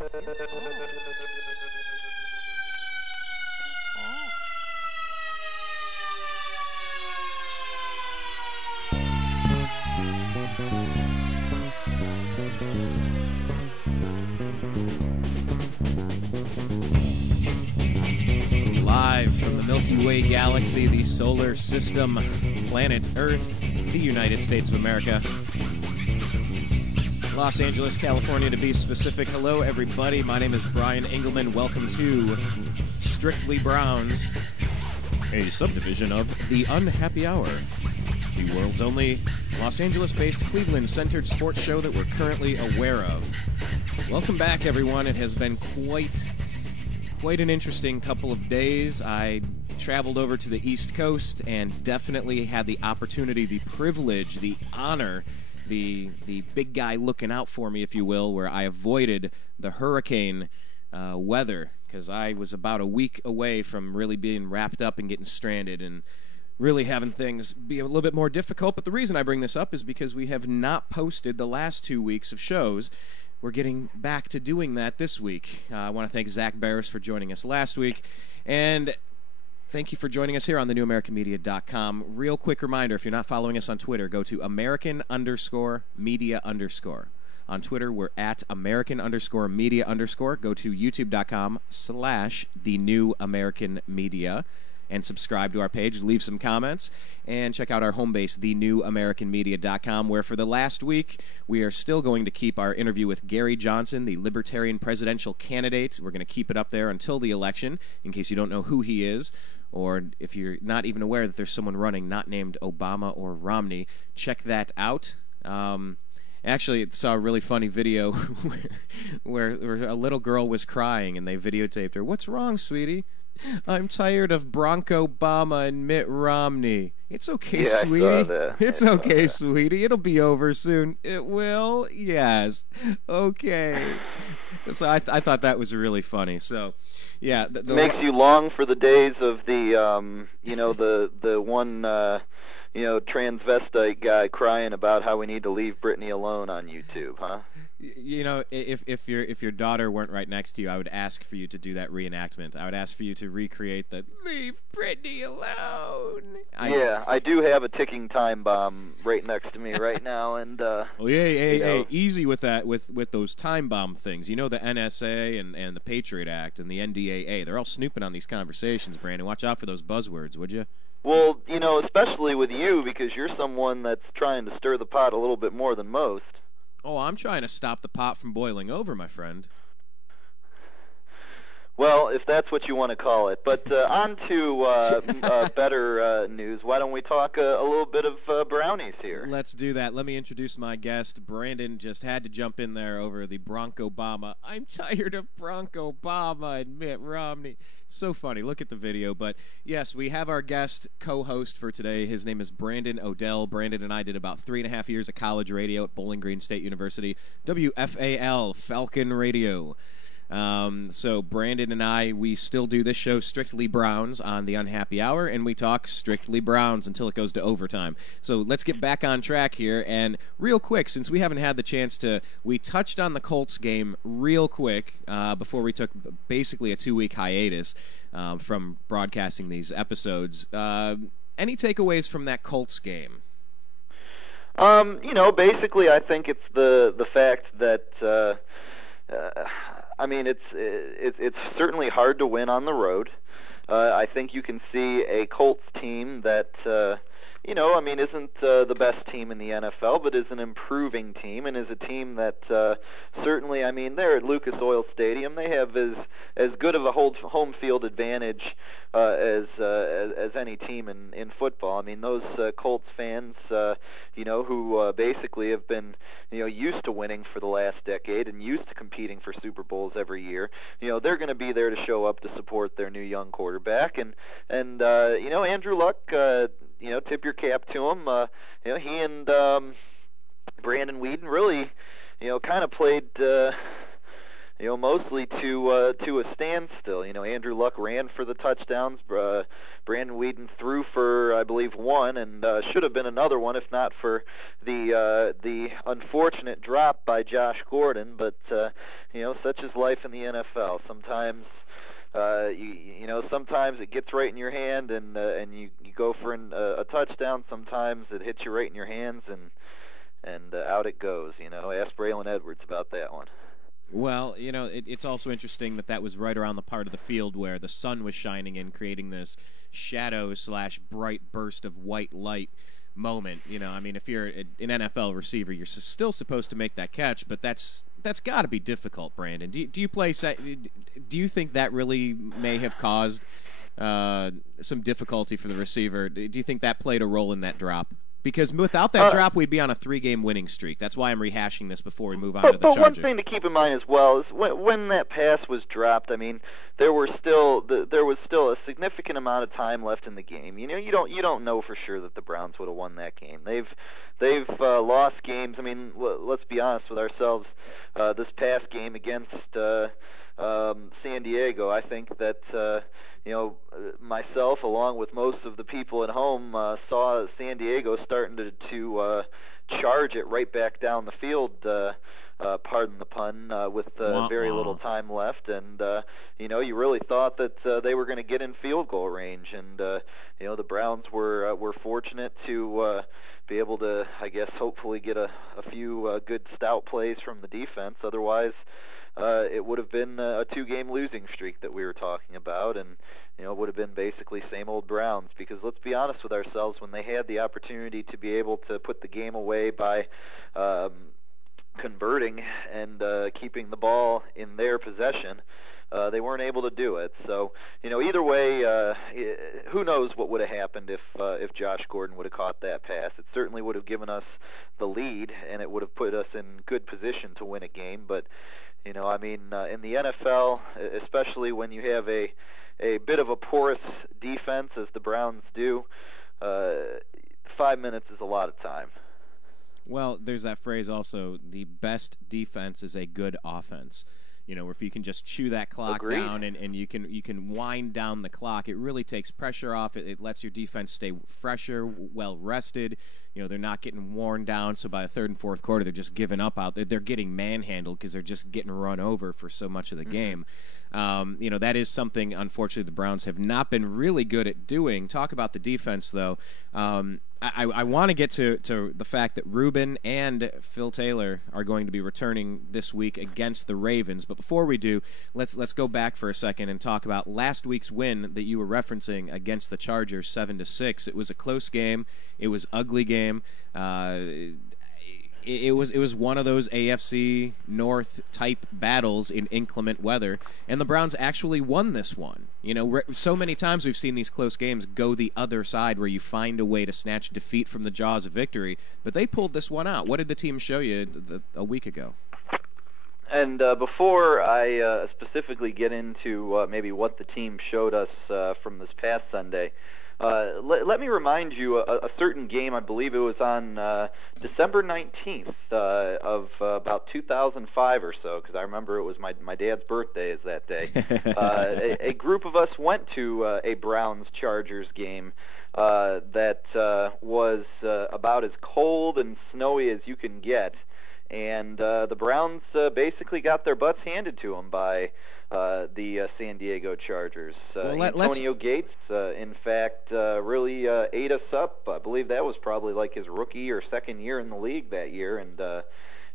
Live from the Milky Way galaxy, the solar system, planet Earth, the United States of America. Los Angeles, California, to be specific. Hello, everybody. My name is Brian Engelman. Welcome to Strictly Browns, a subdivision of the Unhappy Hour, the world's only Los Angeles-based Cleveland-centered sports show that we're currently aware of. Welcome back, everyone. It has been quite an interesting couple of days. I traveled over to the East Coast and definitely had the opportunity, the privilege, the honor, the big guy looking out for me, if you will, where I avoided the hurricane weather because I was about a week away from really being wrapped up and getting stranded and really having things be a little bit more difficult. But the reason I bring this up is because we have not posted the last 2 weeks of shows. We're getting back to doing that this week. I want to thank Zach Barris for joining us last week. And thank you for joining us here on thenewamericanmedia.com. Real quick reminder, if you're not following us on Twitter, go to American_media_. On Twitter, we're at American_media_. Go to youtube.com/thenewamericanmedia. And subscribe to our page, leave some comments, and check out our home base, thenewamericanmedia.com, where for the last week, we are still going to keep our interview with Gary Johnson, the Libertarian presidential candidate. We're going to keep it up there until the election, in case you don't know who he is, or if you're not even aware that there's someone running not named Obama or Romney. Check that out. Actually, I saw a really funny video where a little girl was crying, and they videotaped her. "What's wrong, sweetie?" "I'm tired of Bronco Obama and Mitt Romney." "It's okay, sweetie. I saw that. It's okay, sweetie. It'll be over soon." "It will?" "Yes." "Okay." So I thought that was really funny. So, yeah. It makes you long for the days of the one, transvestite guy crying about how we need to leave Britney alone on YouTube, huh? You know, if your daughter weren't right next to you, I would ask for you to do that reenactment. I would ask for you to recreate the "Leave Britney alone." I do have a ticking time bomb right next to me right now, and hey, easy with that, with those time bomb things. You know, the NSA and the Patriot Act and the NDAA, they're all snooping on these conversations, Brandon. Watch out for those buzzwords, would you? Well, especially with you, because you're someone that's trying to stir the pot a little bit more than most. Oh, I'm trying to stop the pot from boiling over, my friend. Well, if that's what you want to call it. But on to better news. Why don't we talk a little bit of brownies here? Let's do that. Let me introduce my guest. Brandon just had to jump in there over the Bronco Obama. "I'm tired of Bronco Obama and Mitt Romney." So funny. Look at the video. But, yes, we have our guest co-host for today. His name is Brandon Odell. Brandon and I did about 3.5 years of college radio at Bowling Green State University, WFAL, Falcon Radio. So Brandon and I, we still do this show Strictly Browns on the Unhappy Hour, and we talk Strictly Browns until it goes to overtime. So let's get back on track here, and real quick, since we haven't had the chance to, we touched on the Colts game real quick before we took basically a 2-week hiatus from broadcasting these episodes. Any takeaways from that Colts game? Basically I think it's the fact that it's certainly hard to win on the road. I think you can see a Colts team that, isn't the best team in the NFL, but is an improving team and is a team that certainly, they're at Lucas Oil Stadium. They have as good of a home field advantage as any team in football. Those Colts fans, who basically have been, used to winning for the last decade and used to competing for Super Bowls every year. They're going to be there to show up to support their new young quarterback, and Andrew Luck. Tip your cap to him. He and Brandon Weeden really, kind of played mostly to a standstill. Andrew Luck ran for the touchdowns. Brandon Whedon threw for, I believe, one, and should have been another one if not for the unfortunate drop by Josh Gordon. But such is life in the NFL. Sometimes sometimes it gets right in your hand and you go for a touchdown. Sometimes it hits you right in your hands and out it goes. Ask Braylon Edwards about that one. Well, it's also interesting that was right around the part of the field where the sun was shining in, creating this shadow/bright burst of white light moment. If you're an NFL receiver, you're still supposed to make that catch, but that's got to be difficult, Brandon. Do you play? Do you think that really may have caused some difficulty for the receiver? Do you think that played a role in that drop? Because without that drop, we'd be on a 3-game winning streak. That's why I'm rehashing this before we move on to the Chargers. But one thing to keep in mind as well is when that pass was dropped, there was still a significant amount of time left in the game. You don't know for sure that the Browns would have won that game. They've lost games. Let's be honest with ourselves. This past game against San Diego, I think that myself, along with most of the people at home, saw San Diego starting to charge it right back down the field. Pardon the pun, with very little time left, and you really thought that they were going to get in field goal range, and the Browns were fortunate to be able to, I guess, hopefully get a few good stout plays from the defense. Otherwise, it would have been a 2-game losing streak that we were talking about, and it would have been basically same old Browns. Because let's be honest with ourselves, when they had the opportunity to be able to put the game away by converting and keeping the ball in their possession, they weren't able to do it. So, either way, who knows what would have happened if Josh Gordon would have caught that pass. It certainly would have given us the lead, and it would have put us in good position to win a game. But, in the NFL, especially when you have a bit of a porous defense, as the Browns do, 5 minutes is a lot of time. Well, there's that phrase also, the best defense is a good offense. If you can just chew that clock Agreed. down and you can wind down the clock, it really takes pressure off. It lets your defense stay fresher, well rested. They're not getting worn down, so by the third and fourth quarter, they're just giving up out there. They're getting manhandled because they're just getting run over for so much of the game. That is something, unfortunately, the Browns have not been really good at doing. Talk about the defense, though. I want to get to the fact that Ruben and Phil Taylor are going to be returning this week against the Ravens. But before we do, let's go back for a second and talk about last week's win that you were referencing against the Chargers, 7-6. It was a close game. It was an ugly game. It was one of those AFC North type battles in inclement weather, and the Browns actually won this one. So many times we've seen these close games go the other side, where you find a way to snatch defeat from the jaws of victory, but they pulled this one out. What did the team show you a week ago? And before I specifically get into maybe what the team showed us from this past Sunday, let me remind you a certain game. I believe it was on December 19th of about 2005 or so, because I remember it was my dad's birthday is that day. A group of us went to a Browns-Chargers game that was about as cold and snowy as you can get. And the Browns basically got their butts handed to them by the San Diego Chargers. Antonio Gates, in fact, really ate us up. I believe that was probably like his rookie or second year in the league that year, and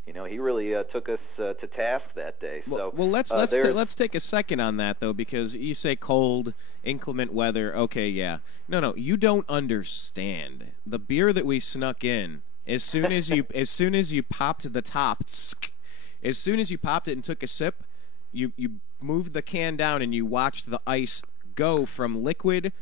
he really took us to task that day. Let's take a second on that, though, because you say cold, inclement weather. Okay, yeah, no, you don't understand the beer that we snuck in. As soon as you popped the top, as soon as you popped it and took a sip, you moved the can down and you watched the ice go from liquid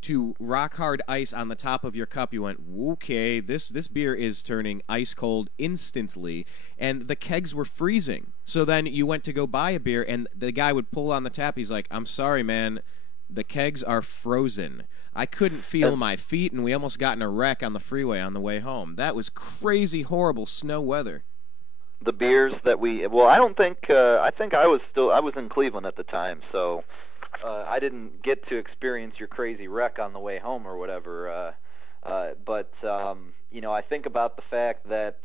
to rock hard ice on the top of your cup. You went, okay, this beer is turning ice cold instantly, and the kegs were freezing. So then you went to go buy a beer, and the guy would pull on the tap. He's like, "I'm sorry, man, the kegs are frozen." I couldn't feel my feet, and we almost got in a wreck on the freeway on the way home. That was crazy, horrible snow weather. the beers that I don't think I think I was in Cleveland at the time, so I didn't get to experience your crazy wreck on the way home or whatever. But I think about the fact that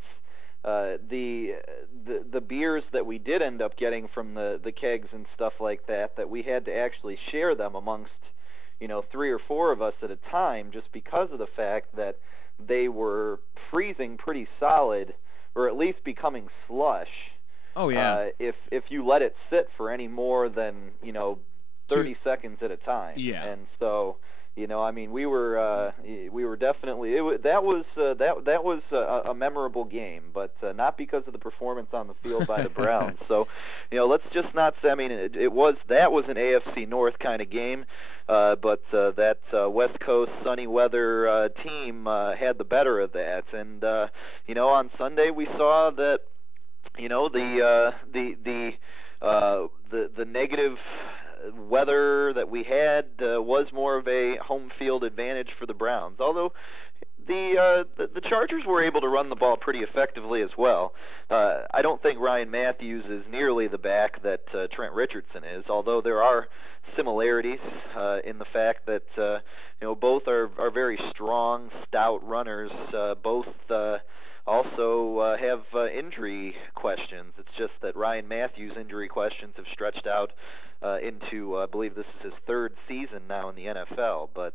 the beers that we did end up getting from the kegs and stuff like that we had to actually share them amongst 3 or 4 of us at a time, just because of the fact that they were freezing pretty solid, or at least becoming slush. Oh yeah. If you let it sit for any more than 30 seconds at a time. Yeah. And so I mean, we were definitely that was a memorable game, but not because of the performance on the field by the Browns. So, let's just not say. I mean, that was an AFC North kind of game, but that West Coast sunny weather team had the better of that. And on Sunday we saw that the negative weather that we had was more of a home field advantage for the Browns, although the Chargers were able to run the ball pretty effectively as well. I don't think Ryan Matthews is nearly the back that Trent Richardson is, although there are similarities in the fact that both are very strong, stout runners. Both also have injury questions. It's just that Ryan Matthews' injury questions have stretched out into, I believe this is his 3rd season now in the NFL. But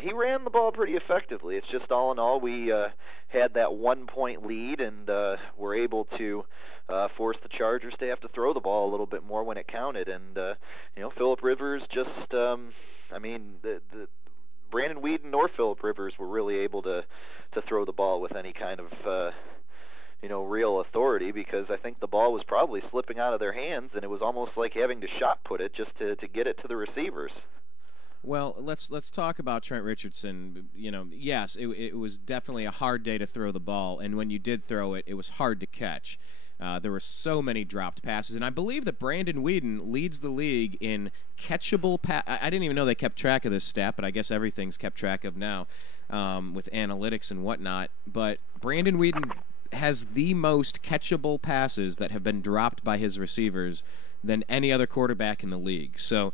he ran the ball pretty effectively. It's just all in all, we had that 1-point lead and were able to force the Chargers to have to throw the ball a little bit more when it counted. And, Phillip Rivers just, the Brandon Weeden nor Phillip Rivers were really able to throw the ball with any kind of real authority, because I think the ball was probably slipping out of their hands, and it was almost like having to shot put it just to get it to the receivers. Well, let's talk about Trent Richardson. Yes, it was definitely a hard day to throw the ball, and when you did throw it, it was hard to catch. There were so many dropped passes, and I believe that Brandon Weeden leads the league in catchable I didn't even know they kept track of this stat, but I guess everything's kept track of now with analytics and whatnot. But Brandon Weeden has the most catchable passes that have been dropped by his receivers than any other quarterback in the league. So,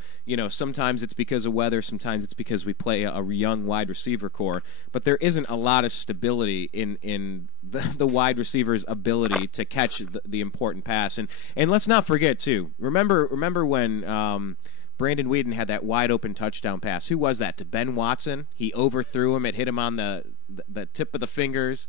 sometimes it's because of weather, sometimes it's because we play a young wide receiver core, but there isn't a lot of stability in the wide receiver's ability to catch the important pass. And let's not forget, too, remember when Brandon Weeden had that wide-open touchdown pass. Who was that? To Ben Watson? He overthrew him. It hit him on the tip of the fingers.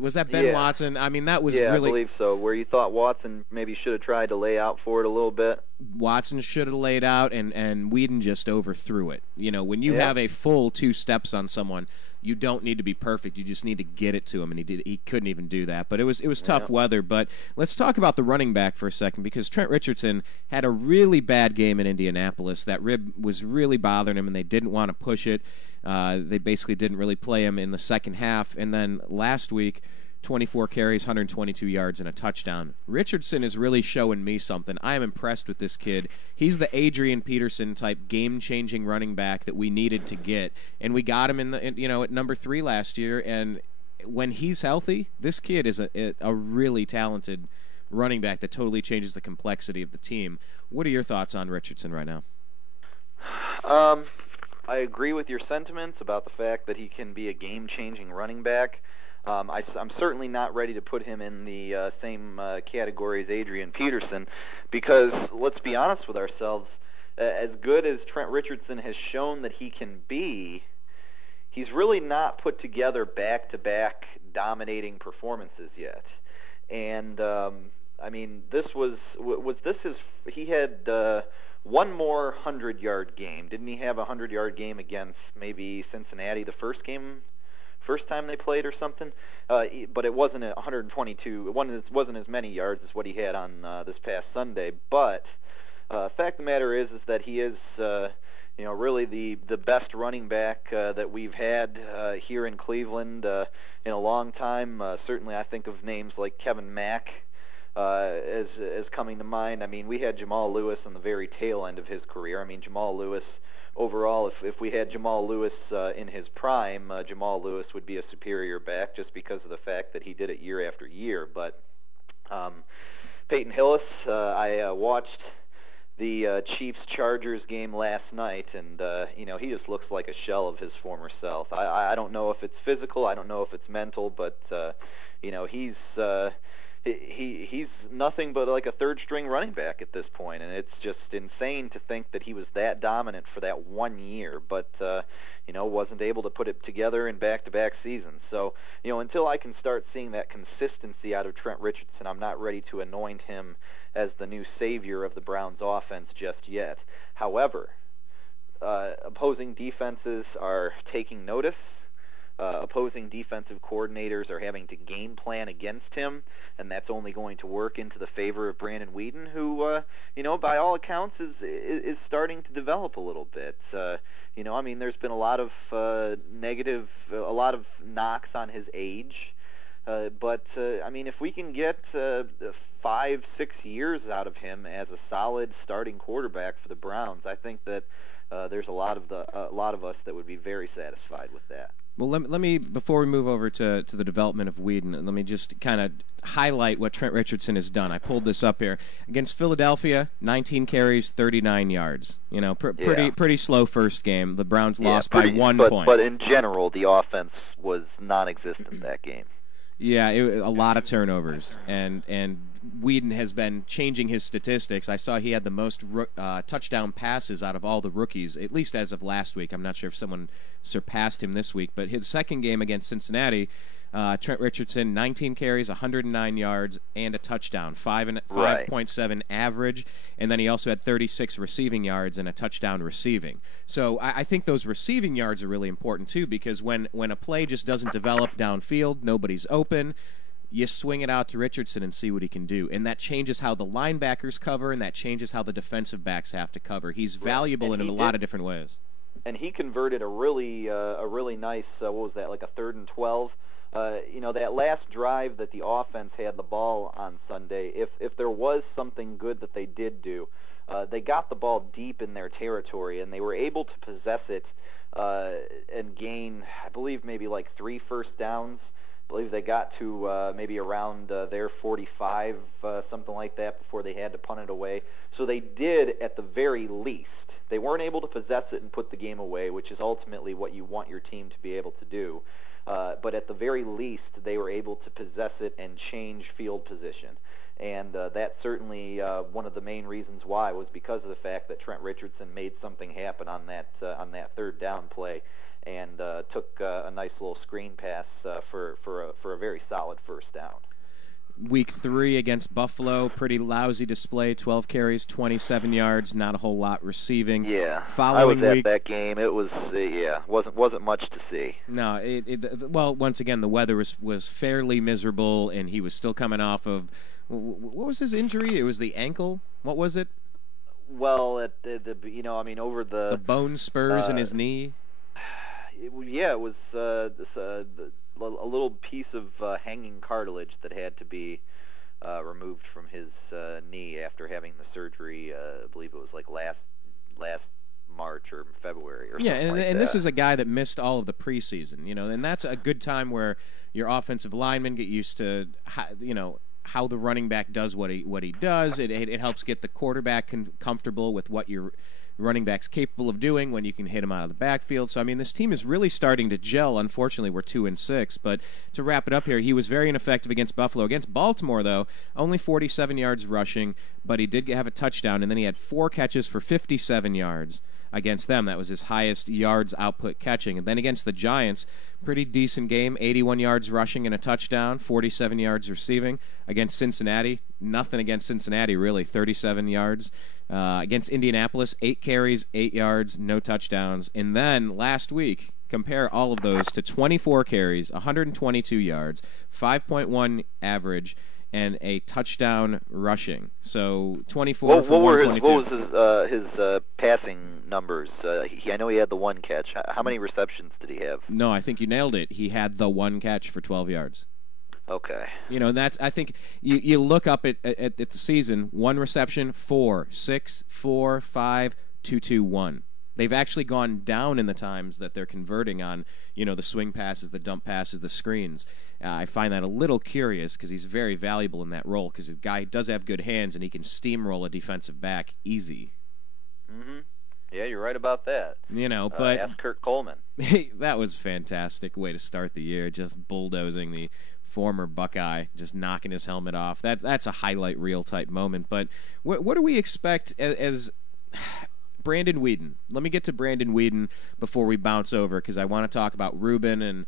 Was that Ben Watson? I mean, that was really... Yeah, I believe so, where you thought Watson maybe should have tried to lay out for it a little bit. Watson should have laid out, and Weeden just overthrew it. When you have a full 2 steps on someone, you don't need to be perfect. You just need to get it to him, and he couldn't even do that. But it was tough weather. But let's talk about the running back for a second, because Trent Richardson had a really bad game in Indianapolis. That rib was really bothering him, and they didn't want to push it. They basically didn't really play him in the second half. And then last week, 24 carries, 122 yards, and a touchdown. Richardson is really showing me something. I am impressed with this kid. He's the Adrian Peterson type game-changing running back that we needed to get, and we got him at number 3 last year. And when he's healthy, this kid is a really talented running back that totally changes the complexity of the team. What are your thoughts on Richardson right now? I agree with your sentiments about the fact that he can be a game-changing running back. I'm certainly not ready to put him in the same category as Adrian Peterson, because let's be honest with ourselves, as good as Trent Richardson has shown that he can be, he's really not put together back-to-back dominating performances yet. And he had one more 100-yard game. Didn't he have a 100-yard game against maybe Cincinnati the first time they played or something? But it wasn't 122. It wasn't as many yards as what he had on this past Sunday. But fact of the matter is that he is really the best running back that we've had here in Cleveland in a long time. Certainly, I think of names like Kevin Mack as coming to mind. I mean, we had Jamal Lewis on the very tail end of his career. I mean, Jamal Lewis, overall, if we had Jamal Lewis in his prime, Jamal Lewis would be a superior back just because of the fact that he did it year after year. But Peyton Hillis, I watched the Chiefs-Chargers game last night, and he just looks like a shell of his former self. I don't know if it's physical, I don't know if it's mental, but he's nothing but like a third-string running back at this point, and it's just insane to think that he was that dominant for that 1 year, but wasn't able to put it together in back-to-back seasons. So, until I can start seeing that consistency out of Trent Richardson, I'm not ready to anoint him as the new savior of the Browns offense just yet. However, opposing defenses are taking notice. Opposing defensive coordinators are having to game plan against him, and that's only going to work into the favor of Brandon Weeden, who, by all accounts is starting to develop a little bit. There's been a lot of a lot of knocks on his age, but if we can get 5-6 years out of him as a solid starting quarterback for the Browns, I think that there's a lot of us that would be very satisfied with that. Well, let me before we move over to the development of Weeden, let me just kind of highlight what Trent Richardson has done. I pulled this up here. Against Philadelphia, 19 carries, 39 yards. Pretty slow first game. The Browns lost by 1 point. But in general, the offense was non-existent that game. Yeah, a lot of turnovers, and Weeden has been changing his statistics. I saw he had the most touchdown passes out of all the rookies, at least as of last week. I'm not sure if someone surpassed him this week, but his second game against Cincinnati, Trent Richardson, 19 carries, 109 yards, and a touchdown, 5.7 average, and then he also had 36 receiving yards and a touchdown receiving. So I think those receiving yards are really important too, because when a play just doesn't develop downfield, nobody's open, you swing it out to Richardson and see what he can do. And that changes how the linebackers cover, and that changes how the defensive backs have to cover. He's valuable in a lot of different ways. And he converted a really nice, what was that, like a 3rd and 12? That last drive that the offense had the ball on Sunday, if there was something good that they did do, they got the ball deep in their territory, and they were able to possess it and gain, I believe, maybe like 3 first downs. I believe they got to maybe around their 45, something like that, before they had to punt it away. So they did, at the very least. They weren't able to possess it and put the game away, which is ultimately what you want your team to be able to do. But at the very least, they were able to possess it and change field position. And that's certainly one of the main reasons why, was because of the fact that Trent Richardson made something happen on that 3rd down play, and took a nice little screen pass for a very solid first down. Week 3 against Buffalo, pretty lousy display, 12 carries, 27 yards, not a whole lot receiving. Yeah, Following I was week, at that game. It was, wasn't much to see. No, well, once again, the weather was fairly miserable, and he was still coming off of, what was his injury? It was the ankle? What was it? Well, over the bone spurs in his knee? It was a little piece of hanging cartilage that had to be removed from his knee after having the surgery. I believe it was like last March or February or something like that. And this is a guy that missed all of the preseason, and that's a good time where your offensive linemen get used to, how the running back does what he does. It helps get the quarterback comfortable with what your running back's capable of doing when you can hit him out of the backfield. So, this team is really starting to gel. Unfortunately, we're 2-6. But to wrap it up here, he was very ineffective against Buffalo. Against Baltimore, though, only 47 yards rushing, but he did have a touchdown, and then he had 4 catches for 57 yards against them. That was his highest yards output catching. And then against the Giants, pretty decent game, 81 yards rushing and a touchdown, 47 yards receiving. Against Cincinnati, nothing against Cincinnati, really, 37 yards. Against Indianapolis, 8 carries, 8 yards, no touchdowns. And then last week, compare all of those to 24 carries, 122 yards, 5.1 average, and a touchdown rushing. So 24 for 122. What was his passing numbers? I know he had the 1 catch. How many receptions did he have? No, I think you nailed it. He had the 1 catch for 12 yards. Okay. That's, I think you look up at the season, 1 reception, 4, 6, 4, 5, 2, 2, 1. They've actually gone down in the times that they're converting on, the swing passes, the dump passes, the screens. I find that a little curious because he's very valuable in that role because the guy does have good hands and he can steamroll a defensive back easy. Mm-hmm. Yeah, you're right about that. But ask Kurt Coleman. That was a fantastic way to start the year, just bulldozing the former Buckeye, just knocking his helmet off. That's a highlight reel type moment. But what do we expect as Brandon Weeden? Let me get to Brandon Weeden before we bounce over because I want to talk about Rubin and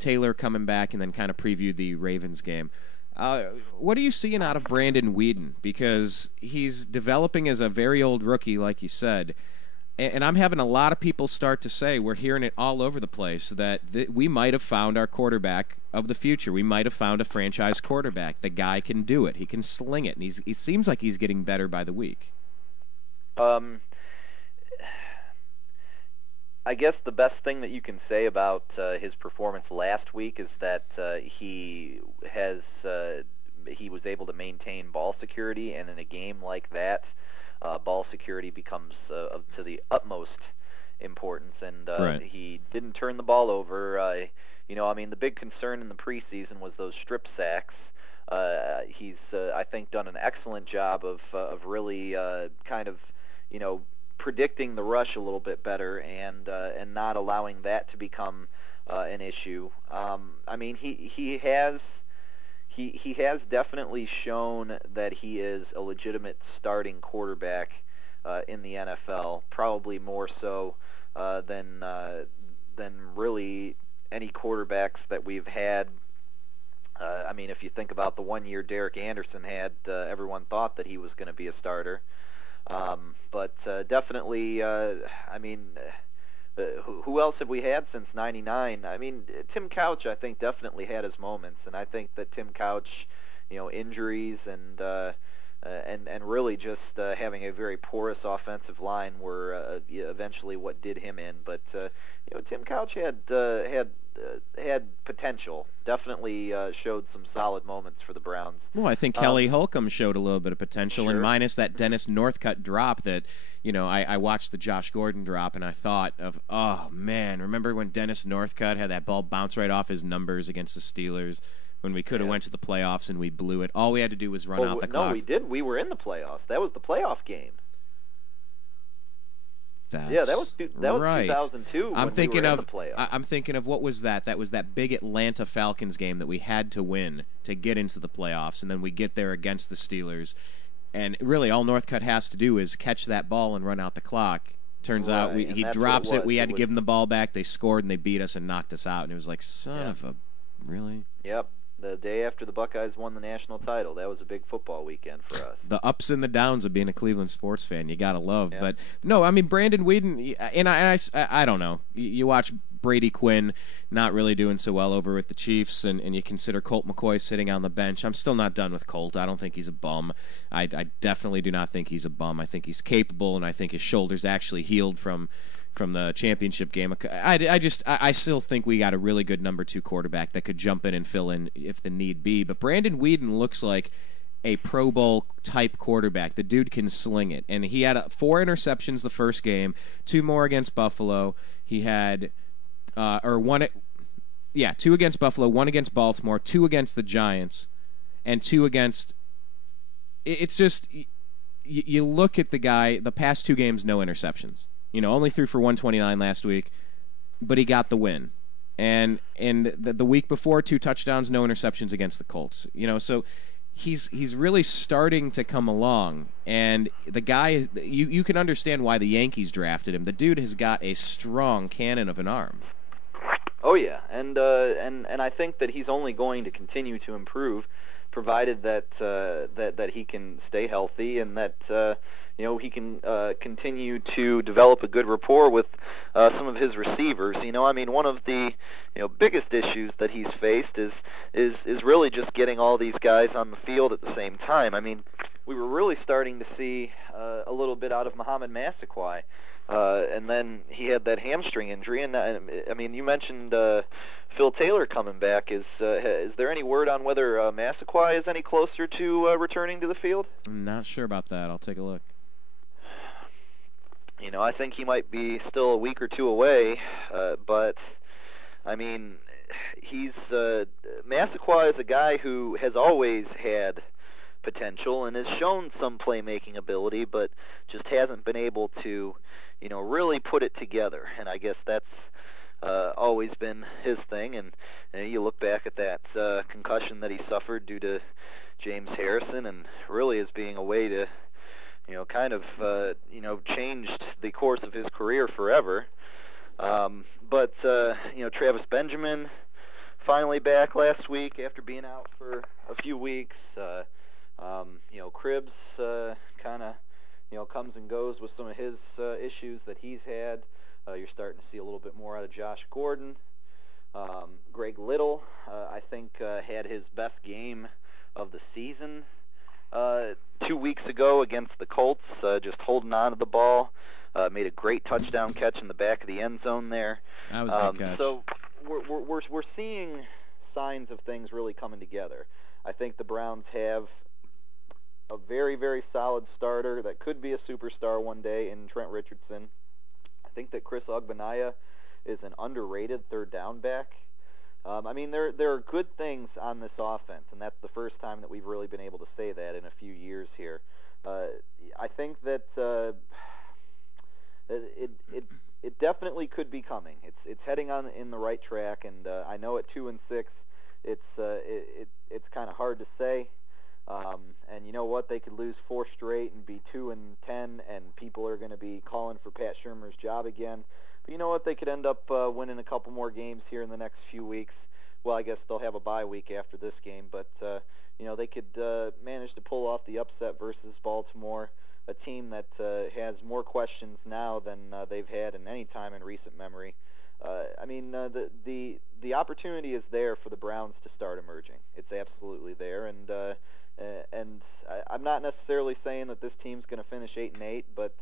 Taylor coming back and then kind of preview the Ravens game. What are you seeing out of Brandon Weeden? Because he's developing as a very old rookie, like you said. And I'm having a lot of people start to say, we're hearing it all over the place, that we might have found our quarterback of the future. We might have found a franchise quarterback. The guy can do it. He can sling it. And he seems like he's getting better by the week. I guess the best thing that you can say about his performance last week is that he was able to maintain ball security, and in a game like that, ball security becomes to the utmost importance, and right. He didn't turn the ball over. The big concern in the preseason was those strip sacks. He's, I think, done an excellent job of really kind of, predicting the rush a little bit better and not allowing that to become an issue. He has definitely shown that he is a legitimate starting quarterback in the NFL, probably more so than really any quarterbacks that we've had. If you think about the 1 year Derek Anderson had, everyone thought that he was going to be a starter. But definitely, who else have we had since '99? Tim Couch, I think, definitely had his moments, and I think that Tim Couch, injuries and really just having a very porous offensive line were eventually what did him in. But Tim Couch had potential. Definitely showed some solid moments for the Browns. Well, I think Kelly Holcomb showed a little bit of potential, sure. And minus that Dennis Northcutt drop that, I watched the Josh Gordon drop, and I thought of, oh, man, remember when Dennis Northcutt had that ball bounce right off his numbers against the Steelers when we could have went to the playoffs and we blew it? All we had to do was run out the clock. No, we did. We were in the playoffs. That was the playoff game. That was 2002. I'm thinking of what was that? That was that big Atlanta Falcons game that we had to win to get into the playoffs, and then we get there against the Steelers, and really all Northcutt has to do is catch that ball and run out the clock. Turns out he drops it. We had to give him the ball back. They scored and they beat us and knocked us out, and it was like, son of a really. Yep. The day after the Buckeyes won the national title. That was a big football weekend for us. The ups and the downs of being a Cleveland sports fan, you gotta love. Yeah. But no, Brandon Weeden, and I don't know. You watch Brady Quinn not really doing so well over with the Chiefs, and you consider Colt McCoy sitting on the bench. I'm still not done with Colt. I don't think he's a bum. I definitely do not think he's a bum. I think he's capable, and I think his shoulder's actually healed from the championship game. I still think we got a really good number 2 quarterback that could jump in and fill in if the need be. But Brandon Weeden looks like a Pro Bowl type quarterback. The dude can sling it. And he had 4 interceptions the first game, 2 more against Buffalo. He had 2 against Buffalo, 1 against Baltimore, 2 against the Giants, and 2 against. It's just you look at the guy. The past 2 games, no interceptions. Only threw for 129 last week, but he got the win. And the week before, 2 touchdowns, no interceptions against the Colts. So he's really starting to come along. And the guy, you can understand why the Yankees drafted him. The dude has got a strong cannon of an arm. Oh yeah, and I think that he's only going to continue to improve, provided that he can stay healthy and that. He can continue to develop a good rapport with some of his receivers. One of the biggest issues that he's faced is really just getting all these guys on the field at the same time. We were really starting to see a little bit out of Muhammad Massaquoi, and then he had that hamstring injury. And you mentioned Phil Taylor coming back. Is there any word on whether Massaquoi is any closer to returning to the field? I'm not sure about that. I'll take a look. I think he might be still a week or 2 away, but he's Massaquoi is a guy who has always had potential and has shown some playmaking ability, but just hasn't been able to, really put it together. And I guess that's always been his thing. And you look back at that concussion that he suffered due to James Harrison, and really as being a way to, changed the course of his career forever. But Travis Benjamin finally back last week after being out for a few weeks. Cribbs kind of, comes and goes with some of his issues that he's had. You're starting to see a little bit more out of Josh Gordon. Greg Little, I think, had his best game of the season 2 weeks ago against the Colts, just holding on to the ball. Made a great touchdown catch in the back of the end zone there. That was a good catch. So we're seeing signs of things really coming together. I think the Browns have a very, very solid starter that could be a superstar one day in Trent Richardson. I think that Chris Ogbenaya is an underrated third down back. There are good things on this offense, and that's the first time that we've really been able to say that in a few years here. I think that it definitely could be coming. It's heading on in the right track, and I know at 2-6, it's kind of hard to say. And you know what? They could lose 4 straight and be 2-10, and people are going to be calling for Pat Shurmur's job again. But you know what? They could end up winning a couple more games here in the next few weeks. Well, I guess they'll have a bye week after this game, but they could manage to pull off the upset versus Baltimore, a team that has more questions now than they've had in any time in recent memory. The opportunity is there for the Browns to start emerging. It's absolutely there, and I'm not necessarily saying that this team's going to finish 8-8, but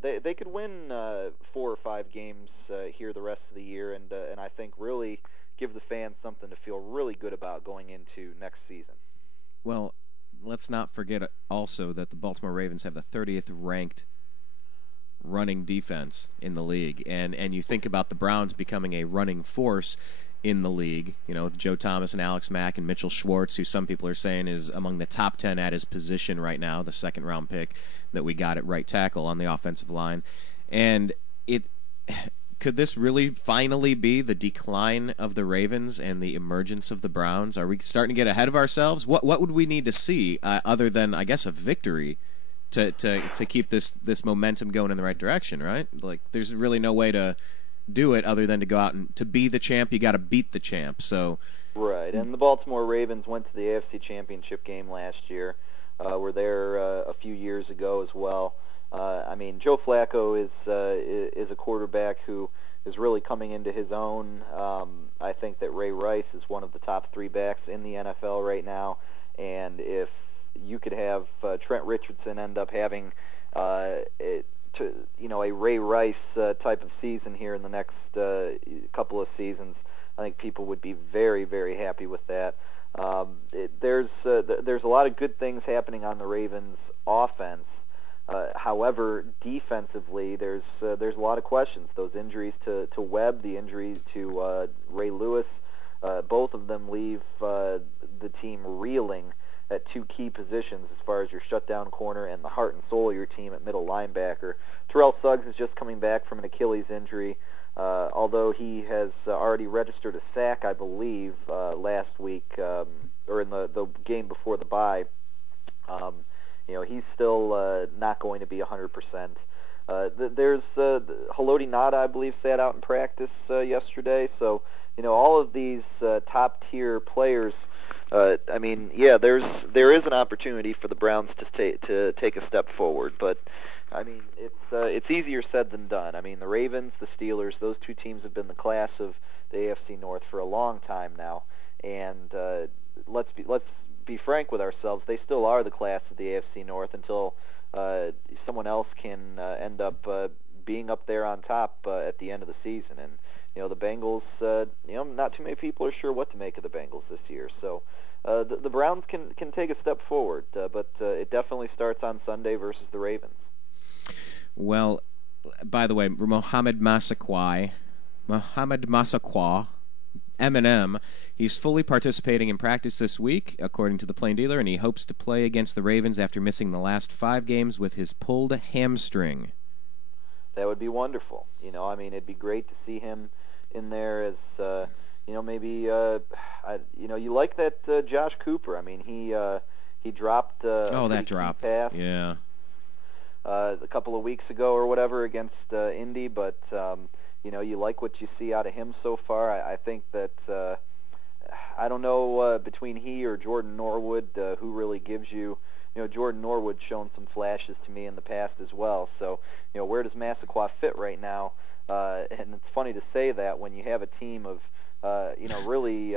they could win 4 or 5 games here the rest of the year, and I think really give the fans something to feel really good about going into next season. Well, let's not forget also that the Baltimore Ravens have the 30th ranked running defense in the league, and you think about the Browns becoming a running force in the league, with Joe Thomas and Alex Mack and Mitchell Schwartz, who some people are saying is among the top 10 at his position right now, the second-round pick that we got at right tackle on the offensive line. And could this really finally be the decline of the Ravens and the emergence of the Browns? Are we starting to get ahead of ourselves? What would we need to see other than, I guess, a victory to keep this momentum going in the right direction, right? Like, there's really no way to do it other than to go out and to be the champ. You got to beat the champ. So right, and the Baltimore Ravens went to the AFC Championship game last year. Were there a few years ago as well. Joe Flacco is a quarterback who is really coming into his own. I think that Ray Rice is one of the top 3 backs in the NFL right now, and if you could have Trent Richardson end up having a Ray Rice type of season here in the next couple of seasons, I think people would be very, very happy with that. There's a lot of good things happening on the Ravens' offense. However, defensively, there's a lot of questions. Those injuries to Webb, the injuries to Ray Lewis, both of them leave the team reeling at 2 key positions as far as your shutdown corner and the heart and soul of your team at middle linebacker. Terrell Suggs is just coming back from an Achilles injury, although he has already registered a sack, I believe, last week or in the game before the bye. He's still not going to be 100%. There's Haloti Ngata, I believe, sat out in practice yesterday. So, all of these top-tier players, there is an opportunity for the Browns to take a step forward. But, it's easier said than done. The Ravens, the Steelers, those 2 teams have been the class of the AFC North for a long time now. And let's be frank with ourselves, they still are the class of the AFC North until someone else can end up being up there on top at the end of the season. And the Bengals, not too many people are sure what to make of the Bengals this year. So the Browns can take a step forward, but it definitely starts on Sunday versus the Ravens. Well, by the way, Mohamed Massaquoi, M&M. He's fully participating in practice this week, according to the Plain Dealer, and he hopes to play against the Ravens after missing the last 5 games with his pulled hamstring. That would be wonderful. I mean, it'd be great to see him in there as, maybe, you like that Josh Cooper. I mean, he dropped that drop pass. Yeah. A couple of weeks ago or whatever against Indy, but you like what you see out of him so far. I think that I don't know between he or Jordan Norwood who really gives you. Jordan Norwood's shown some flashes to me in the past as well. So where does Massaquoi fit right now? And it's funny to say that when you have a team of really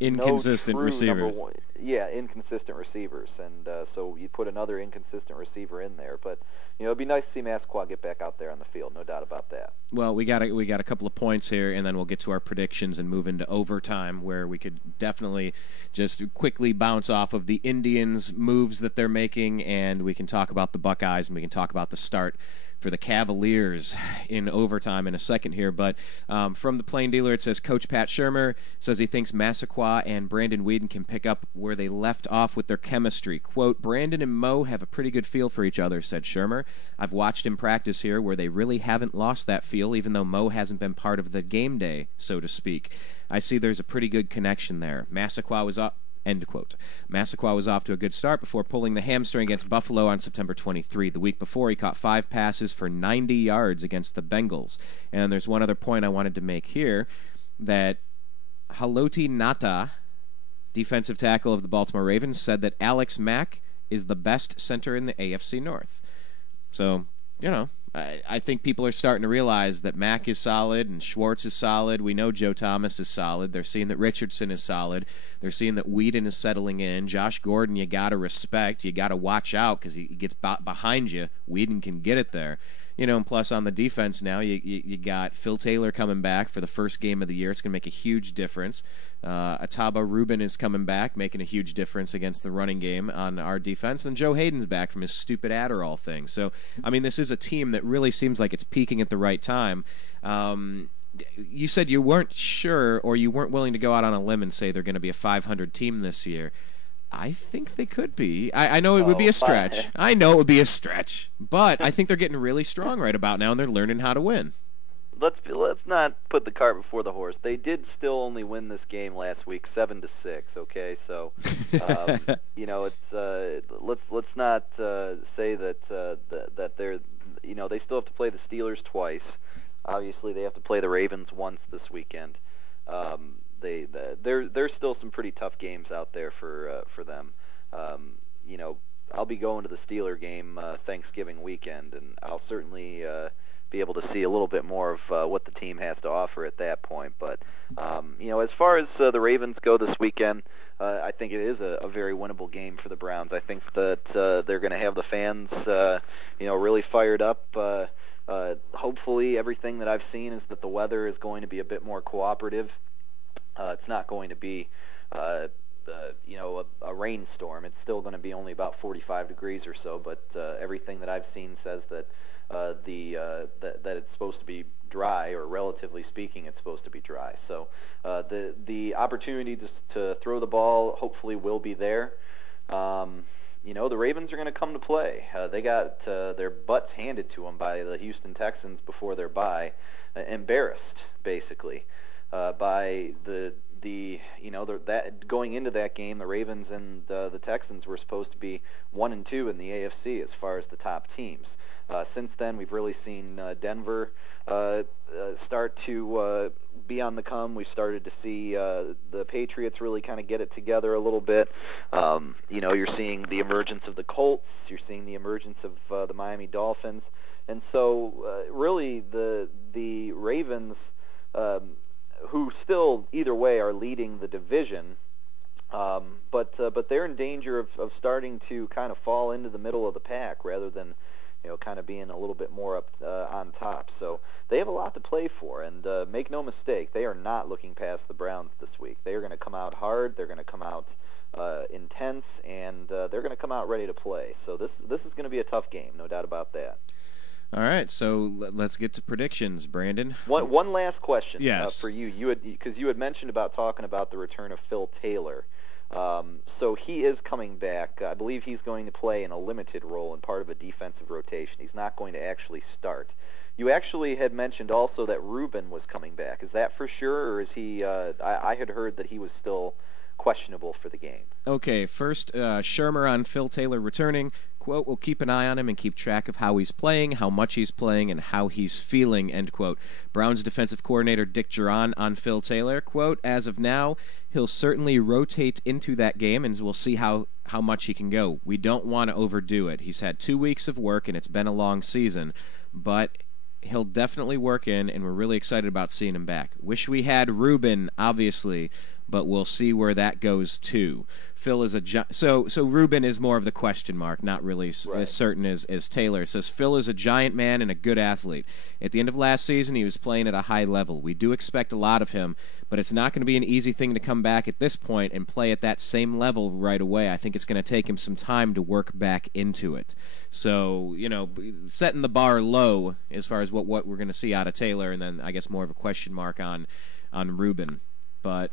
inconsistent receivers. Inconsistent receivers, and so you put another inconsistent receiver in there. But it'd be nice to see Massaquoi get back out there on the field, no doubt about that. Well, we got a couple of points here, and then we'll get to our predictions and move into overtime, where we could definitely just quickly bounce off of the Indians' moves that they're making, and we can talk about the Buckeyes, and we can talk about the start for the Cavaliers in overtime in a second here. But from the Plain Dealer, it says Coach Pat Shurmur says he thinks Massaquoi and Brandon Weeden can pick up where they left off with their chemistry. Quote, Brandon and Mo have a pretty good feel for each other, said Shurmur. I've watched him practice here where they really haven't lost that feel, even though Mo hasn't been part of the game day, so to speak. I see there's a pretty good connection there. Massaquoi was up. End quote. Massaquoi was off to a good start before pulling the hamstring against Buffalo on September 23. The week before, he caught 5 passes for 90 yards against the Bengals. And there's one other point I wanted to make here, that Haloti Ngata, defensive tackle of the Baltimore Ravens, said that Alex Mack is the best center in the AFC North. So, I think people are starting to realize that Mack is solid and Schwartz is solid. We know Joe Thomas is solid. They're seeing that Richardson is solid. They're seeing that Weeden is settling in. Josh Gordon, you got to respect. You got to watch out because he gets behind you. Weeden can get it there. And plus on the defense now, you got Phil Taylor coming back for the first game of the year. It's going to make a huge difference. Ataba Rubin is coming back, making a huge difference against the running game on our defense. And Joe Hayden's back from his stupid Adderall thing. So, I mean, this is a team that really seems like it's peaking at the right time. You said you weren't sure or you weren't willing to go out on a limb and say they're going to be a 500 team this year. I think they could be. I know it would be a stretch. I know it would be a stretch. But I think they're getting really strong right about now, and they're learning how to win. Let's not put the cart before the horse. They did still only win this game last week, 7-6. Okay, so it's let's not say that they're they still have to play the Steelers twice. Obviously, they have to play the Ravens once this weekend. There's still some pretty tough games out there for them. I'll be going to the Steeler game Thanksgiving weekend, and I'll certainly be able to see a little bit more of what the team has to offer at that point. But as far as the Ravens go this weekend, I think it is a very winnable game for the Browns. I think that they're going to have the fans really fired up. Hopefully, everything that I've seen is that the weather is going to be a bit more cooperative. It's not going to be, a rainstorm. It's still going to be only about 45 degrees or so. But everything that I've seen says that that it's supposed to be dry, or relatively speaking, it's supposed to be dry. So the opportunity to throw the ball hopefully will be there. The Ravens are going to come to play. They got their butts handed to them by the Houston Texans before their bye, embarrassed basically. By that going into that game, the Ravens and the Texans were supposed to be 1-2 in the AFC as far as the top teams. Since then, we've really seen Denver start to be on the come. We started to see the Patriots really kind of get it together a little bit. You're seeing the emergence of the Colts. You're seeing the emergence of the Miami Dolphins, and so really the Ravens. Who still, either way, are leading the division, but they're in danger of starting to kind of fall into the middle of the pack rather than, kind of being a little bit more up on top. So they have a lot to play for, and make no mistake, they are not looking past the Browns this week. They are going to come out hard. They're going to come out intense, and they're going to come out ready to play. So this is going to be a tough game, no doubt about that. All right, so let's get to predictions, Brandon. One last question yes. For you. Because you had mentioned about talking about the return of Phil Taylor. So he is coming back. I believe he's going to play in a limited role and part of a defensive rotation. He's not going to actually start. You actually had mentioned also that Rubin was coming back. Is that for sure, or is he? I had heard that he was still questionable for the game. Okay, first, Shermer on Phil Taylor returning. Quote, we'll keep an eye on him and keep track of how he's playing, how much he's playing, and how he's feeling, end quote. Browns defensive coordinator Dick Duran on Phil Taylor. Quote, as of now, he'll certainly rotate into that game, and we'll see how much he can go. We don't want to overdo it. He's had 2 weeks of work, and it's been a long season, but he'll definitely work in, and we're really excited about seeing him back. Wish we had Rubin, obviously, but we'll see where that goes too. Phil is so Rubin is more of the question mark, not really as certain as Taylor. It says Phil is a giant man and a good athlete. At the end of last season, he was playing at a high level. We do expect a lot of him, but it's not going to be an easy thing to come back at this point and play at that same level right away. I think it's going to take him some time to work back into it. So, setting the bar low as far as what we're going to see out of Taylor, and then I guess more of a question mark on Rubin. But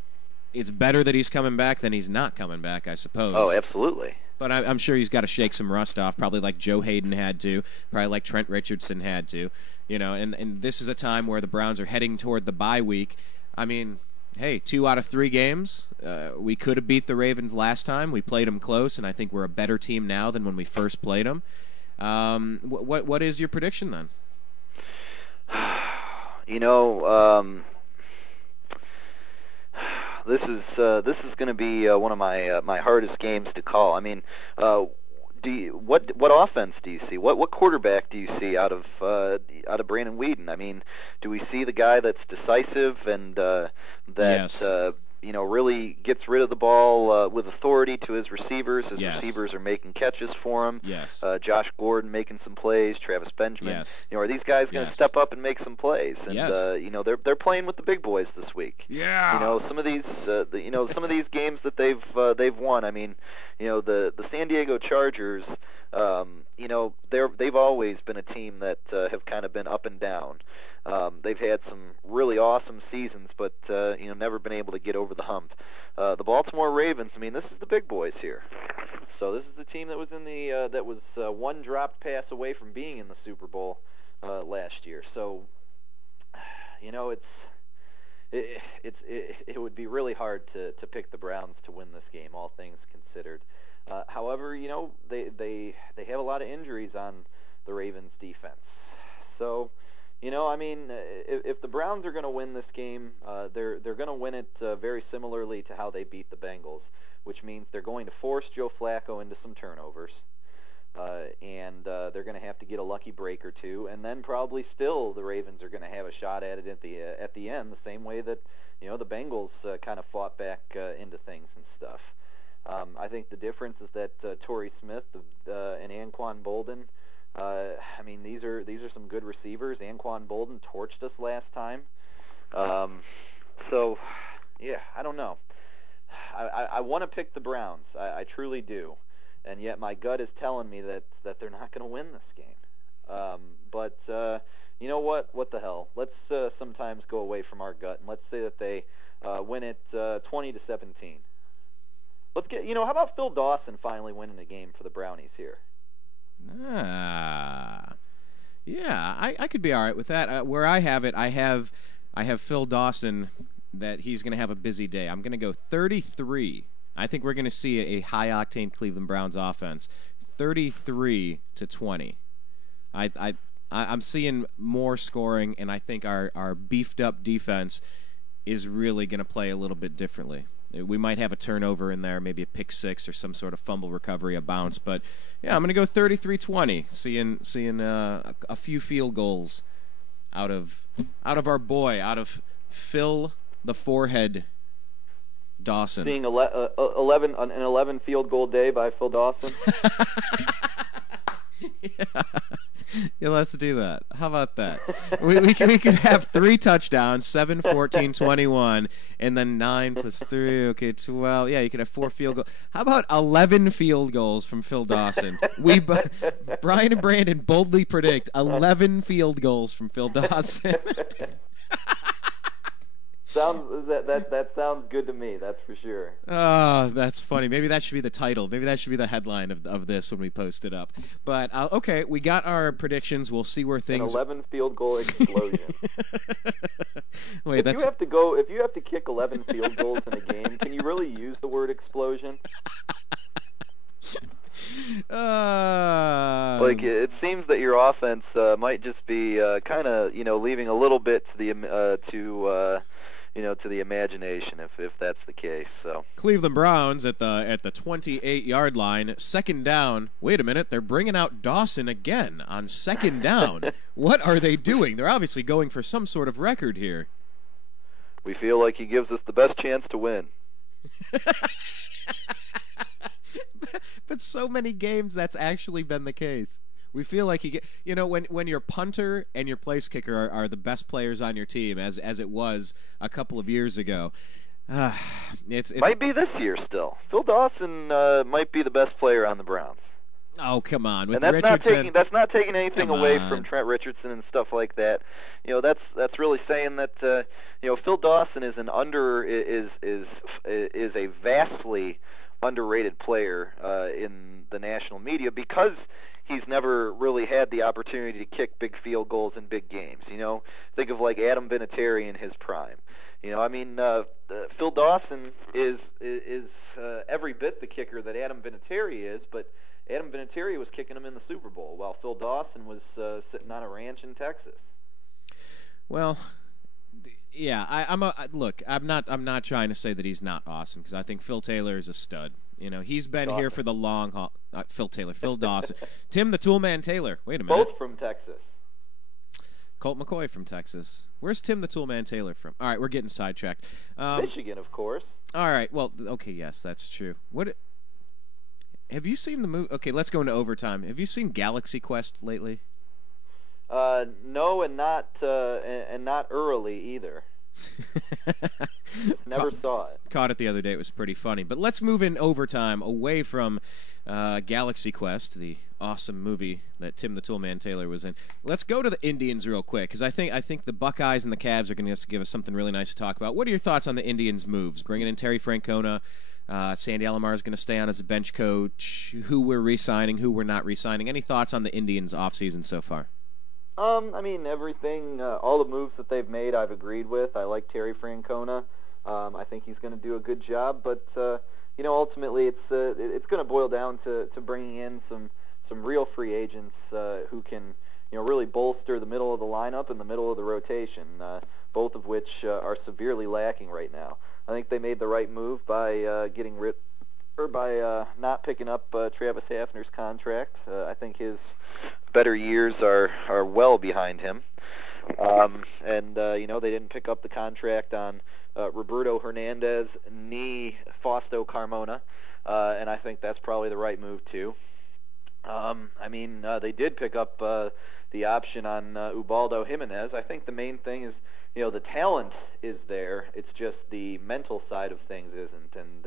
it's better that he's coming back than he's not coming back, I suppose. Oh, absolutely. But I'm sure he's got to shake some rust off, probably like Joe Hayden had to, probably like Trent Richardson had to. And this is a time where the Browns are heading toward the bye week. I mean, hey, 2 out of 3 games. We could have beat the Ravens last time. We played them close, and I think we're a better team now than when we first played them. What is your prediction then? This is going to be one of my hardest games to call. I mean, what offense do you see? What quarterback do you see out of Brandon Weeden? I mean, do we see the guy that's decisive and yes. Really gets rid of the ball with authority to his receivers? His yes. receivers are making catches for him. Yes. Josh Gordon making some plays. Travis Benjamin. Yes. Are these guys going to yes. step up and make some plays? And yes. They're playing with the big boys this week. Yeah. Some of these some of these games that they've won. I mean, the San Diego Chargers. They've always been a team that have kind of been up and down. They've had some really awesome seasons, but never been able to get over the hump. The Baltimore Ravens. I mean, this is the big boys here. So this is the team that was in the that was one dropped pass away from being in the Super Bowl last year. So it would be really hard to pick the Browns to win this game, all things considered. However, they have a lot of injuries on the Ravens defense. So, if the Browns are going to win this game, they're going to win it very similarly to how they beat the Bengals, which means they're going to force Joe Flacco into some turnovers, and they're going to have to get a lucky break or two, and then probably still the Ravens are going to have a shot at it at the end, the same way that the Bengals kind of fought back into things and stuff. I think the difference is that Torrey Smith and Anquan Bolden. These are some good receivers. Anquan Bolden torched us last time. So, yeah, I don't know. I want to pick the Browns. I truly do, and yet my gut is telling me that they're not going to win this game. But you know what? What the hell? Let's sometimes go away from our gut, and let's say that they win it 20-17. Let's get, how about Phil Dawson finally winning a game for the Brownies here? Yeah, I could be all right with that. Where I have it, I have Phil Dawson that he's going to have a busy day. I'm going to go 33. I think we're going to see a high-octane Cleveland Browns offense, 33-20. I'm seeing more scoring, and I think our beefed-up defense is really going to play a little bit differently. We might have a turnover in there, maybe a pick six or some sort of fumble recovery, a bounce. But, yeah, I'm going to go 33-20, seeing a few field goals out of our boy, out of Phil the Forehead Dawson. Seeing an 11 field goal day by Phil Dawson. Yeah. Yeah, let's do that. How about that? We could have 3 touchdowns, 7, 14, 21, and then 9 plus 3. Okay, 12. Yeah, you could have 4 field goals. How about 11 field goals from Phil Dawson? Brian and Brandon boldly predict 11 field goals from Phil Dawson. That sounds good to me. That's for sure. Oh, that's funny. Maybe that should be the title. Maybe that should be the headline of this when we post it up. But okay, we got our predictions. We'll see where things. An 11 field goal explosion. Wait, if you have to kick 11 field goals in a game, can you really use the word explosion? Like it seems that your offense might just be kind of leaving a little bit to the imagination if that's the case. So Cleveland Browns at the 28-yard line, second down. Wait a minute, they're bringing out Dawson again on second down. What are they doing? They're obviously going for some sort of record here. We feel like he gives us the best chance to win. But so many games that's actually been the case. We feel like when your punter and your place kicker are the best players on your team, as it was a couple of years ago. It's might be this year still. Phil Dawson might be the best player on the Browns. Oh, come on, with and Richardson. That's not taking anything away from Trent Richardson and stuff like that. That's really saying that Phil Dawson is is a vastly underrated player in the national media because he's never really had the opportunity to kick big field goals in big games. Think of like Adam Vinatieri in his prime. Phil Dawson is every bit the kicker that Adam Vinatieri is, but Adam Vinatieri was kicking him in the Super Bowl while Phil Dawson was sitting on a ranch in Texas. Well, yeah, I'm not trying to say that he's not awesome because I think Phil Taylor is a stud. He's been here for the long haul. Phil Dawson. Tim the Toolman Taylor. Wait a minute. Both from Texas. Colt McCoy from Texas. Where's Tim the Toolman Taylor from? All right, we're getting sidetracked. Michigan, of course. All right, well, okay, yes, that's true. Have you seen the movie? Okay, let's go into overtime. Have you seen Galaxy Quest lately? No, and not early either. Never saw it. Caught it the other day. It was pretty funny. But let's move in overtime away from Galaxy Quest, the awesome movie that Tim the Toolman Taylor was in. Let's go to the Indians real quick because I think the Buckeyes and the Cavs are going to give us something really nice to talk about. What are your thoughts on the Indians' moves? Bringing in Terry Francona. Sandy Alomar is going to stay on as a bench coach. Who we're re-signing, who we're not re-signing. Any thoughts on the Indians' offseason so far? Everything, all the moves that they've made, I've agreed with. I like Terry Francona. I think he's going to do a good job, but ultimately, it's going to boil down to bringing in some real free agents who can, really bolster the middle of the lineup and the middle of the rotation, both of which are severely lacking right now. I think they made the right move by not picking up Travis Hafner's contract. I think his better years are well behind him. They didn't pick up the contract on Roberto Hernandez ni Fausto Carmona, and I think that's probably the right move too. They did pick up the option on Ubaldo Jiminez. I think the main thing is, the talent is there. It's just the mental side of things isn't, and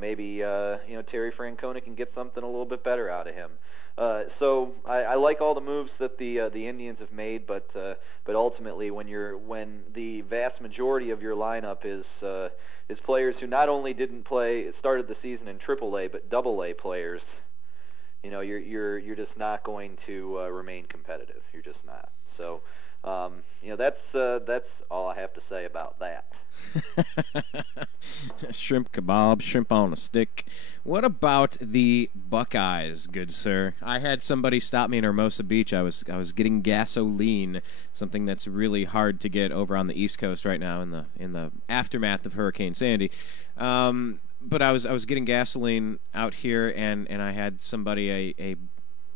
maybe Terry Francona can get something a little bit better out of him. So I like all the moves that the Indians have made, but ultimately when the vast majority of your lineup is players who not only started the season in AAA but AA players, you're just not going to remain competitive. You're just not. So that's all I have to say about that. Shrimp kebab, shrimp on a stick. What about the Buckeyes, good sir? I had somebody stop me in Hermosa Beach. I was getting gasoline, something that's really hard to get over on the East Coast right now in the aftermath of Hurricane Sandy. But I was getting gasoline out here, and I had somebody, a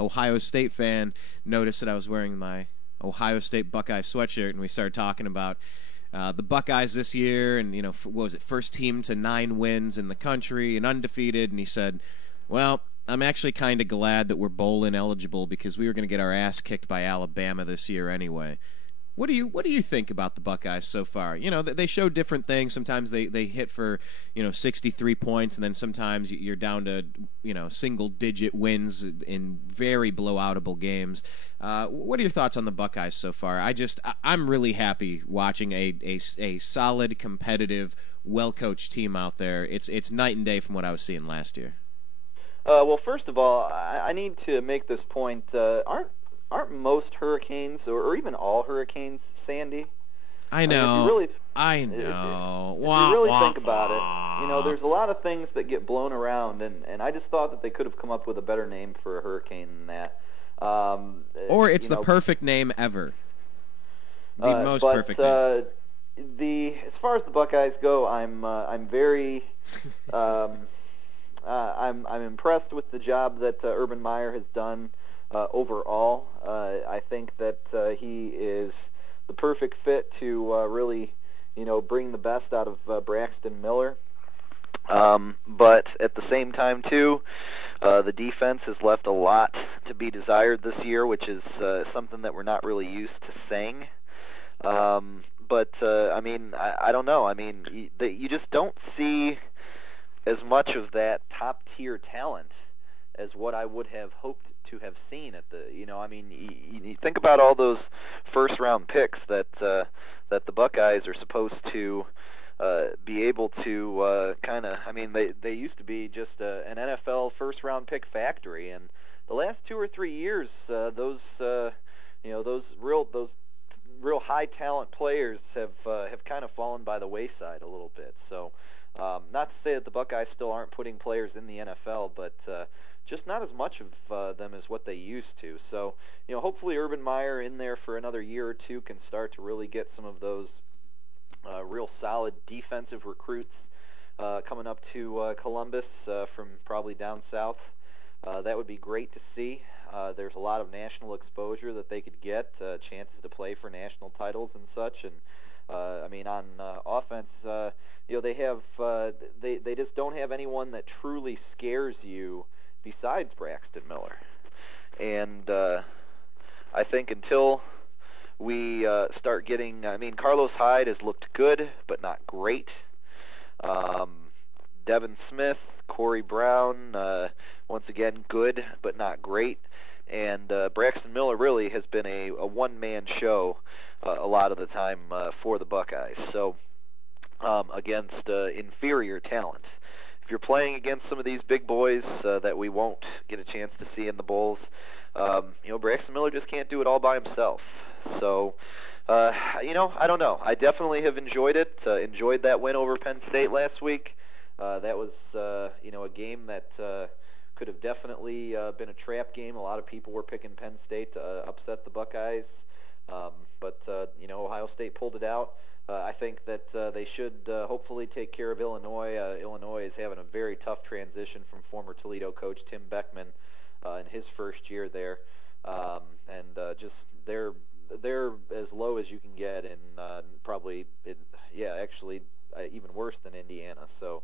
Ohio State fan, notice that I was wearing my Ohio State Buckeye sweatshirt, and we started talking about the Buckeyes this year, and what was it, first team to 9 wins in the country and undefeated, and he said, well, I'm actually kind of glad that we're bowl ineligible because we were going to get our ass kicked by Alabama this year anyway. What do you think about the Buckeyes so far? You know, they show different things. Sometimes they hit for, 63 points, and then sometimes you're down to, single-digit wins in very blowoutable games. What are your thoughts on the Buckeyes so far? I'm really happy watching a solid, competitive, well-coached team out there. It's night and day from what I was seeing last year. Well, first of all, I need to make this point. Aren't most hurricanes, or even all hurricanes, sandy? I know. If you really think about it, there's a lot of things that get blown around, and I just thought that they could have come up with a better name for a hurricane than that. Or it's the perfect name ever. The most perfect name. As far as the Buckeyes go, I'm very I'm impressed with the job that Urban Meyer has done. Overall, I think that he is the perfect fit to really, bring the best out of Braxton Miller. But at the same time, too, the defense has left a lot to be desired this year, which is something that we're not really used to saying. But I don't know. I mean, you just don't see as much of that top-tier talent as what I would have hoped to have seen at the, you think about all those first-round picks that the Buckeyes are supposed to be able to they used to be just an NFL first-round pick factory, and the last 2 or 3 years, those real high talent players have kind of fallen by the wayside a little bit. So, not to say that the Buckeyes still aren't putting players in the NFL, but just not as much of them as what they used to. So, hopefully Urban Meyer in there for another year or two can start to really get some of those real solid defensive recruits coming up to Columbus from probably down south. That would be great to see. There's a lot of national exposure that they could get, chances to play for national titles and such. And on offense, they have they just don't have anyone that truly scares you besides Braxton Miller. And I think until we start getting, Carlos Hyde has looked good, but not great. Devin Smith, Corey Brown, once again, good, but not great. And Braxton Miller really has been a one-man show a lot of the time for the Buckeyes. So against inferior talent. If you're playing against some of these big boys that we won't get a chance to see in the bowls, Braxton Miller just can't do it all by himself. So, I don't know. I definitely have enjoyed it. Enjoyed that win over Penn State last week. That was, a game that could have definitely been a trap game. A lot of people were picking Penn State to upset the Buckeyes, but Ohio State pulled it out. I think that they should hopefully take care of Illinois. Illinois is having a very tough transition from former Toledo coach Tim Beckman in his first year there, and just they're as low as you can get, and even worse than Indiana. So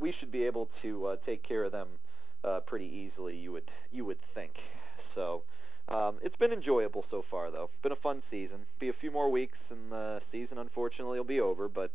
we should be able to take care of them pretty easily. You would think. So. It's been enjoyable so far, though. It's been a fun season. Be a few more weeks, and the season, unfortunately, will be over. But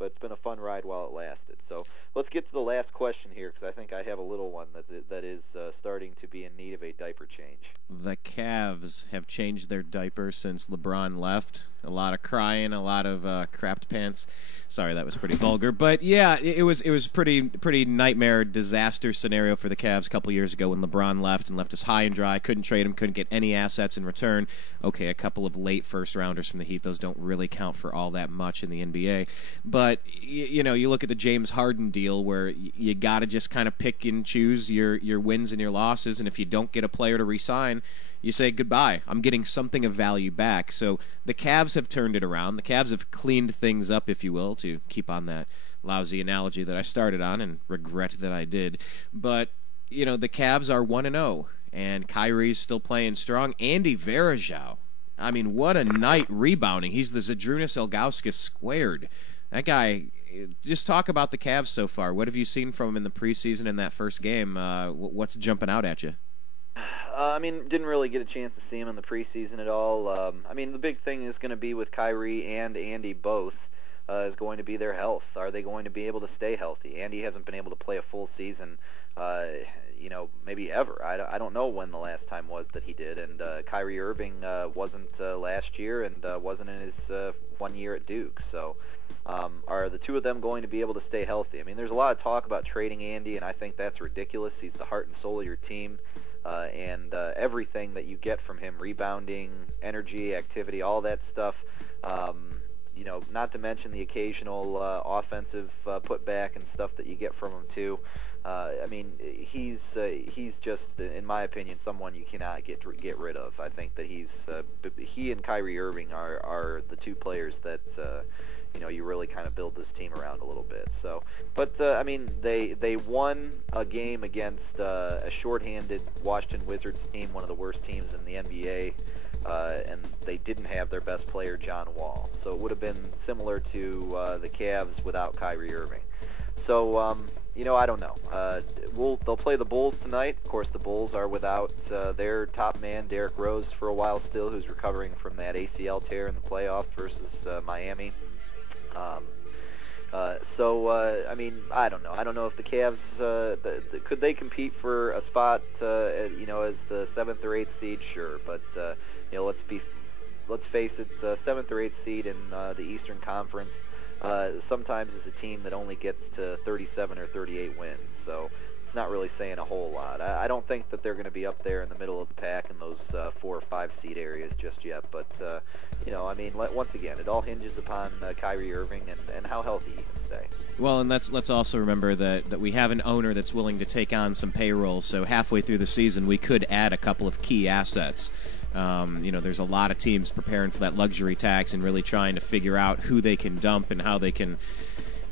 it's been a fun ride while it lasted. So let's get to the last question here, because I think I have a little one that is starting to be in need of a diaper change. The Cavs have changed their diaper since LeBron left. A lot of crying, a lot of crapped pants. Sorry, that was pretty vulgar, but yeah, it was pretty nightmare disaster scenario for the Cavs a couple years ago when LeBron left us high and dry. Couldn't trade him, couldn't get any assets in return. Okay, a couple of late first rounders from the Heat; those don't really count for all that much in the NBA. But you look at the James Harden deal where you got to just kind of pick and choose your wins and your losses, and if you don't get a player to re-sign, you say goodbye. I'm getting something of value back. So the Cavs have turned it around. The Cavs have cleaned things up, if you will, to keep on that lousy analogy that I started on and regret that I did. But, the Cavs are 1-0, and Kyrie's still playing strong. Andy Varejao, what a night rebounding. He's the Zydrunas Ilgauskas squared. That guy, just talk about the Cavs so far. What have you seen from them in the preseason in that first game? What's jumping out at you? I mean, didn't really get a chance to see him in the preseason at all. I mean, the big thing is going to be with Kyrie and Andy both is going to be their health. Are they going to be able to stay healthy? Andy hasn't been able to play a full season, maybe ever. I don't know when the last time was that he did. And Kyrie Irving wasn't last year and wasn't in his 1 year at Duke. So are the two of them going to be able to stay healthy? I mean, there's a lot of talk about trading Andy, and I think that's ridiculous. He's the heart and soul of your team. And everything that you get from him, rebounding, energy, activity, all that stuff, not to mention the occasional offensive putback and stuff that you get from him too. I mean, he's just, in my opinion, someone you cannot get rid of. I think that he and Kyrie Irving are the two players that you really kind of build this team around a little bit. So, but I mean, they won a game against a shorthanded Washington Wizards team, one of the worst teams in the NBA, and they didn't have their best player, John Wall. So it would have been similar to the Cavs without Kyrie Irving. So, I don't know. They'll play the Bulls tonight. Of course, the Bulls are without their top man, Derrick Rose, for a while still, who's recovering from that ACL tear in the playoffs versus Miami. I mean, I don't know. I don't know if the Cavs could they compete for a spot, as the 7th or 8th seed. Sure, but let's face it, 7th or 8th seed in the Eastern Conference sometimes is a team that only gets to 37 or 38 wins. So it's not really saying a whole lot. I don't think that they're going to be up there in the middle of the pack in those 4 or 5 seed areas just yet. But I mean, once again, it all hinges upon Kyrie Irving and how healthy he can stay. Well, and let's also remember that we have an owner that's willing to take on some payroll. So halfway through the season, we could add a couple of key assets. There's a lot of teams preparing for that luxury tax and really trying to figure out who they can dump and how they can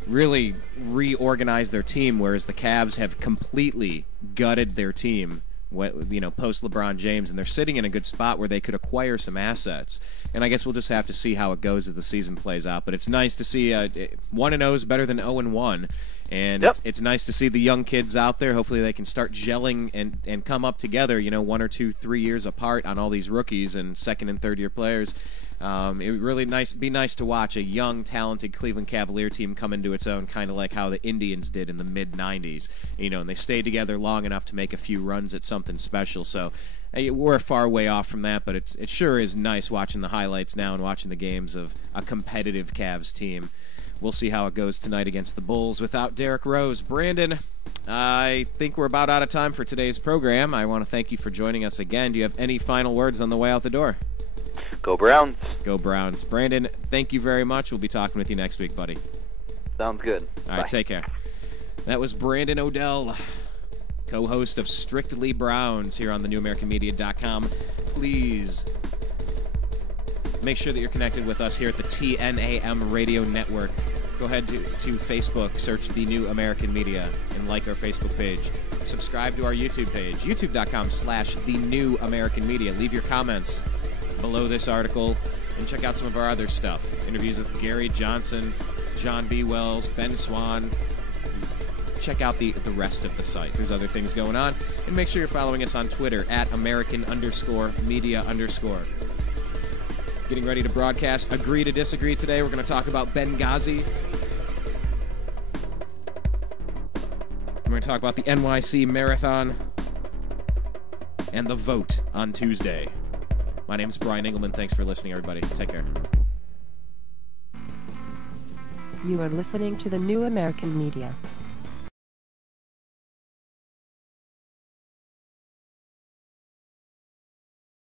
really reorganize their team, whereas the Cavs have completely gutted their team, post LeBron James, and they're sitting in a good spot where they could acquire some assets. And I guess we'll just have to see how it goes as the season plays out. But it's nice to see 1-0 is better than 0-1. And yep. It's nice to see the young kids out there. Hopefully they can start gelling and come up together, 1 or 2, 3 years apart on all these rookies and second and third year players. It would really be nice to watch a young, talented Cleveland Cavalier team come into its own, kind of like how the Indians did in the mid-'90s. And they stayed together long enough to make a few runs at something special. So we're far way off from that, but it sure is nice watching the highlights now and watching the games of a competitive Cavs team. We'll see how it goes tonight against the Bulls without Derrick Rose. Brandon, I think we're about out of time for today's program. I want to thank you for joining us again. Do you have any final words on the way out the door? Go Browns. Go Browns. Brandon, thank you very much. We'll be talking with you next week, buddy. Sounds good. All right, take care. That was Brandon Odell, co-host of Strictly Browns here on thenewamericanmedia.com. Please make sure that you're connected with us here at the TNAM Radio Network. Go ahead to Facebook, search The New American Media, and like our Facebook page. Subscribe to our YouTube page, youtube.com/The New American Media. Leave your comments below this article, and check out some of our other stuff. Interviews with Gary Johnson, John B. Wells, Ben Swan. Check out the rest of the site. There's other things going on. And make sure you're following us on Twitter at American_media_. Getting ready to broadcast Agree to Disagree today. We're going to talk about Benghazi. We're going to talk about the NYC Marathon and the vote on Tuesday. My name is Brian Engelman. Thanks for listening, everybody. Take care. You are listening to The New American Media.